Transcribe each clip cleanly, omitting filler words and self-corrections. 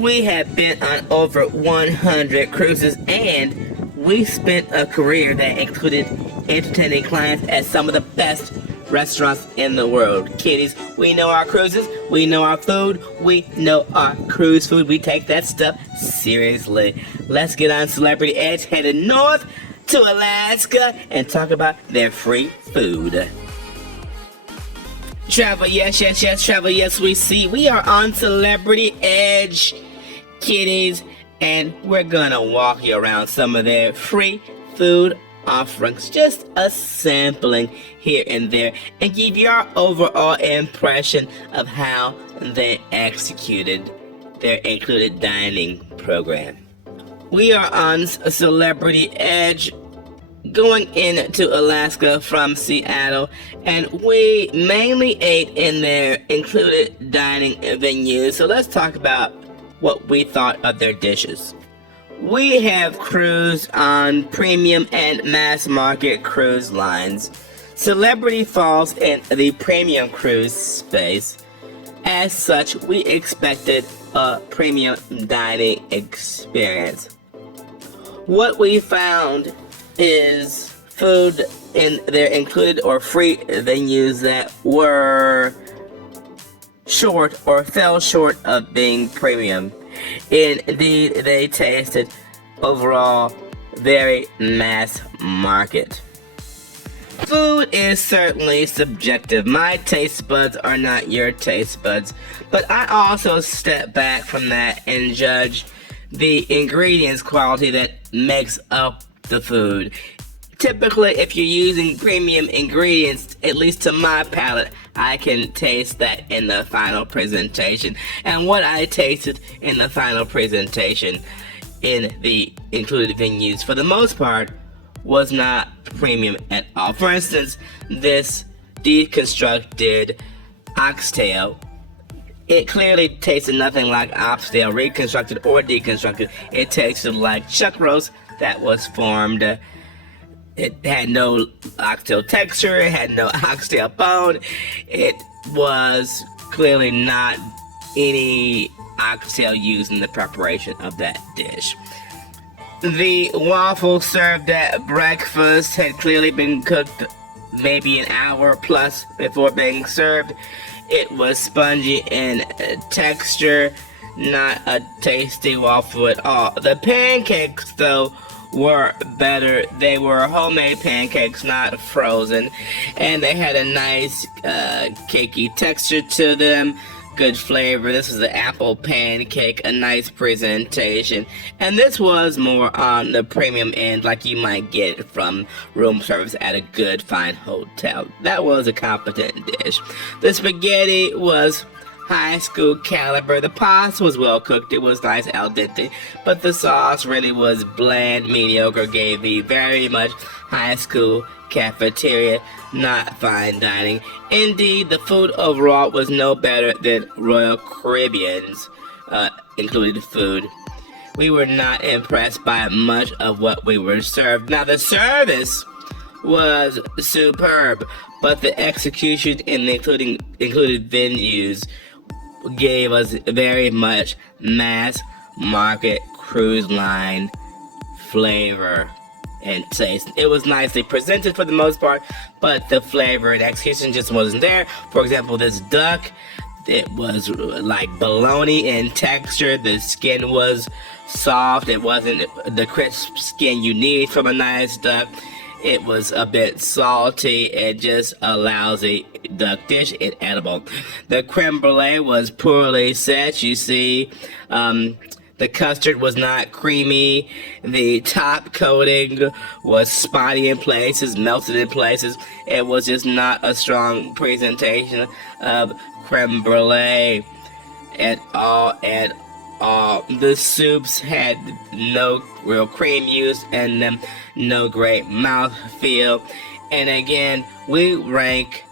We have been on over 100 cruises, and we spent a career that included entertaining clients at some of the best restaurants in the world. Kiddies, we know our cruises, we know our food, we know our cruise food. We take that stuff seriously. Let's get on Celebrity Edge, headed north to Alaska, and talk about their free food. Travel, yes, travel, yes, we see. We are on Celebrity Edge, kiddies, and we're gonna walk you around some of their free food offerings, just a sampling here and there, and give you our overall impression of how they executed their included dining program. We are on Celebrity Edge, going into Alaska from Seattle, and we mainly ate in their included dining venues. So let's talk about what we thought of their dishes. We have cruised on premium and mass market cruise lines. Celebrity falls in the premium cruise space. As such, we expected a premium dining experience. What we found is food in their included or free venues that were short or fell short of being premium. Indeed, they tasted overall very mass market. Food is certainly subjective. My taste buds are not your taste buds, but I also step back from that and judge the ingredients quality that makes up the food. Typically, if you're using premium ingredients, at least to my palate, I can taste that in the final presentation. And what I tasted in the final presentation in the included venues, for the most part, was not premium at all. For instance, this deconstructed oxtail, it clearly tasted nothing like oxtail, reconstructed or deconstructed. It tasted like chuck roast that was formed. It had no oxtail texture, it had no oxtail bone. It was clearly not any oxtail used in the preparation of that dish. The waffle served at breakfast had clearly been cooked maybe an hour plus before being served. It was spongy in texture, not a tasty waffle at all. The pancakes, though, were better. They were homemade pancakes, not frozen, and they had a nice cakey texture to them, good flavor. This was the apple pancake, a nice presentation, and this was more on the premium end, like you might get from room service at a good fine hotel. That was a competent dish. The spaghetti was high school caliber. The pasta was well cooked. It was nice al dente, but the sauce really was bland, mediocre, gave me very much high school cafeteria, not fine dining. Indeed, the food overall was no better than Royal Caribbean's included food. We were not impressed by much of what we were served. Now, the service was superb, but the execution in the included venues gave us very much mass market cruise line flavor and taste. It was nicely presented for the most part, but the flavor and execution just wasn't there. For example, this duck, it was like bologna in texture. The skin was soft. It wasn't the crisp skin you need from a nice duck. It was a bit salty and just a lousy duck dish, inedible. The creme brulee was poorly set. You see, the custard was not creamy. The top coating was spotty in places, melted in places. It was just not a strong presentation of creme brulee at all. The soups had no real cream used in them, no great mouthfeel. And again, we rank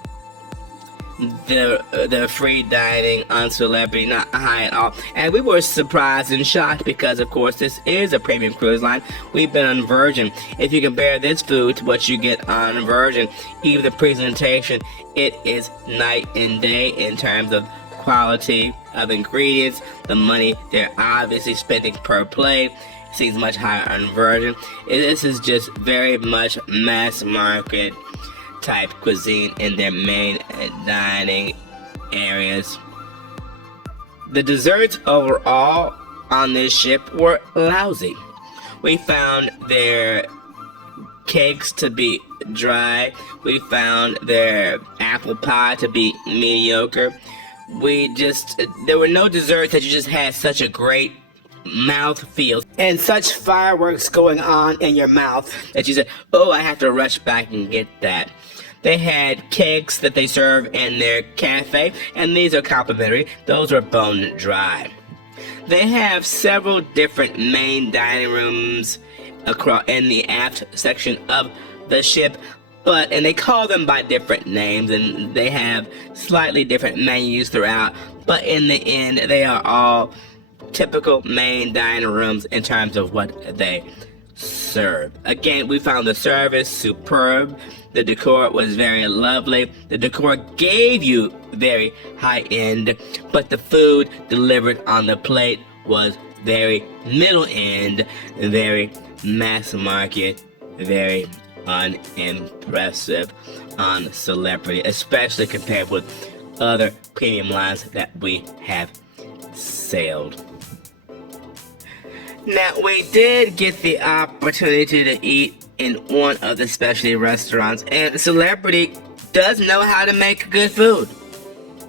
the free dining on Celebrity not high at all. And we were surprised and shocked because, of course, this is a premium cruise line. We've been on Virgin. If you compare this food to what you get on Virgin, even the presentation, it is night and day in terms of quality of ingredients, the money they're obviously spending per plate seems much higher on version. This is just very much mass market type cuisine in their main dining areas. The desserts overall on this ship were lousy. We found their cakes to be dry. We found their apple pie to be mediocre. There were no desserts that you just had such a great mouth feel and such fireworks going on in your mouth that you said, oh, I have to rush back and get that. They had cakes that they serve in their cafe, and these are complimentary. Those are bone dry. They have several different main dining rooms across in the aft section of the ship, and they call them by different names, and they have slightly different menus throughout, but in the end, they are all typical main dining rooms in terms of what they serve. Again, we found the service superb. The decor was very lovely. The decor gave you very high end, but the food delivered on the plate was very middle end, very mass market, very unimpressive on Celebrity, especially compared with other premium lines that we have sailed. Now, we did get the opportunity to eat in one of the specialty restaurants, and Celebrity does know how to make good food.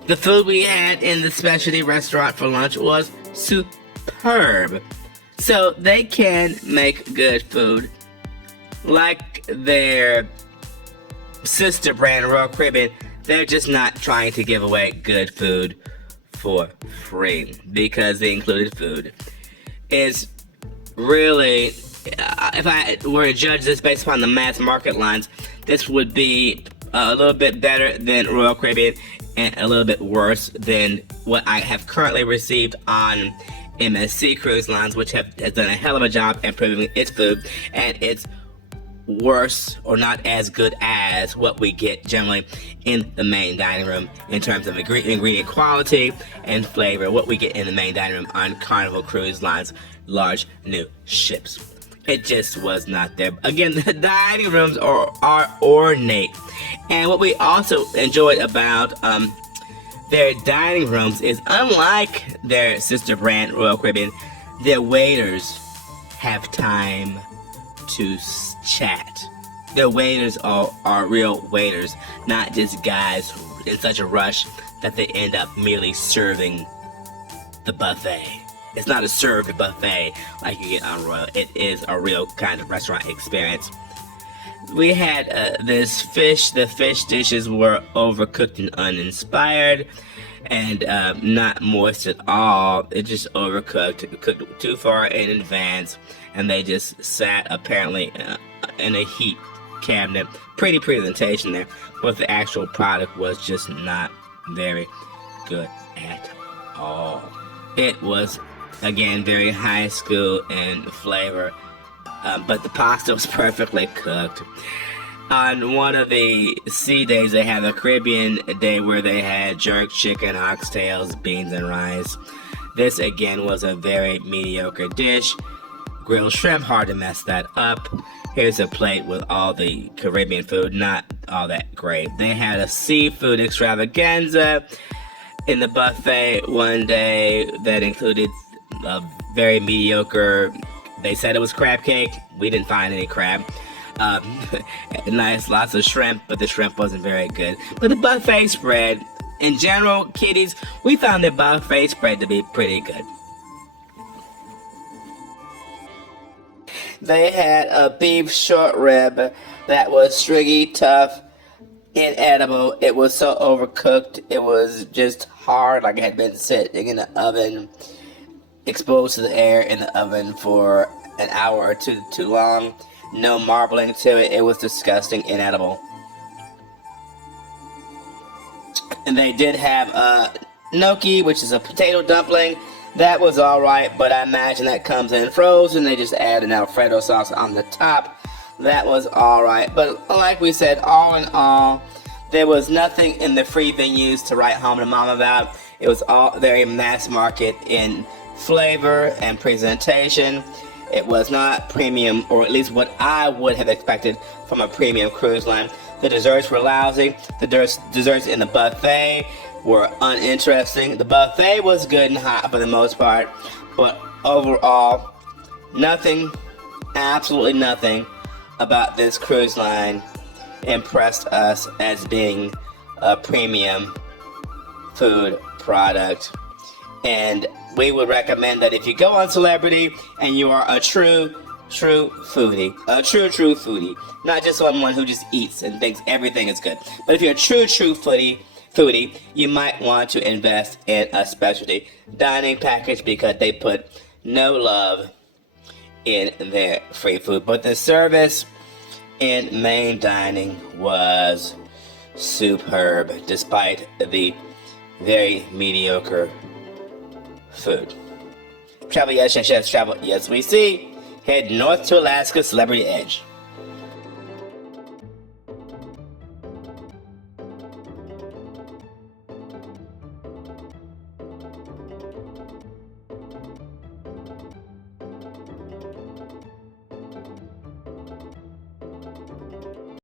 The food we had in the specialty restaurant for lunch was superb. So they can make good food. Like their sister brand, Royal Caribbean, they're just not trying to give away good food for free because the included food is really, if I were to judge this based upon the mass market lines, this would be a little bit better than Royal Caribbean and a little bit worse than what I have currently received on MSC Cruise Lines, which has done a hell of a job improving its food, and it's worse or not as good as what we get generally in the main dining room in terms of ingredient quality and flavor, what we get in the main dining room on Carnival Cruise Lines large new ships. It just was not there. Again, the dining rooms are ornate, and what we also enjoyed about their dining rooms is, unlike their sister brand Royal Caribbean, their waiters have time to chat. Their waiters are real waiters, not just guys in such a rush that they end up merely serving the buffet. It's not a served buffet like you get on Royal. It is a real kind of restaurant experience. We had this fish. The fish dishes were overcooked and uninspired, and not moist at all. It just overcooked, cooked too far in advance, and they just sat apparently in a heat cabinet. Pretty presentation there, but the actual product was just not very good at all. It was, again, very high school in flavor, but the pasta was perfectly cooked. On one of the sea days, they had a Caribbean day where they had jerk chicken, oxtails, beans, and rice. This, again, was a very mediocre dish. Grilled shrimp, hard to mess that up. Here's a plate with all the Caribbean food, not all that great. They had a seafood extravaganza in the buffet one day that included a very mediocre, they said it was crab cake. We didn't find any crab. Nice, lots of shrimp, but the shrimp wasn't very good. But the buffet spread, in general, kiddies, we found the buffet spread to be pretty good. They had a beef short rib that was stringy, tough, inedible. It was so overcooked. It was just hard, like it had been sitting in the oven, exposed to the air in the oven for an hour or two too long. No marbling to it. It was disgusting, inedible. And they did have gnocchi, which is a potato dumpling. That was alright, but I imagine that comes in frozen. They just add an Alfredo sauce on the top. That was alright. But like we said, all in all, there was nothing in the free venues to write home to mom about. It was all very mass market in flavor and presentation. It was not premium, or at least what I would have expected from a premium cruise line. The desserts were lousy. The desserts in the buffet were uninteresting. The buffet was good and hot for the most part, but overall, nothing, absolutely nothing about this cruise line impressed us as being a premium food product. And we would recommend that if you go on Celebrity and you are a true foodie, not just someone who just eats and thinks everything is good, but if you're a true foodie, you might want to invest in a specialty dining package because they put no love in their free food. But the service in main dining was superb despite the very mediocre food. Travel Yes, Travel Yes, we see. Head north to Alaska, Celebrity Edge.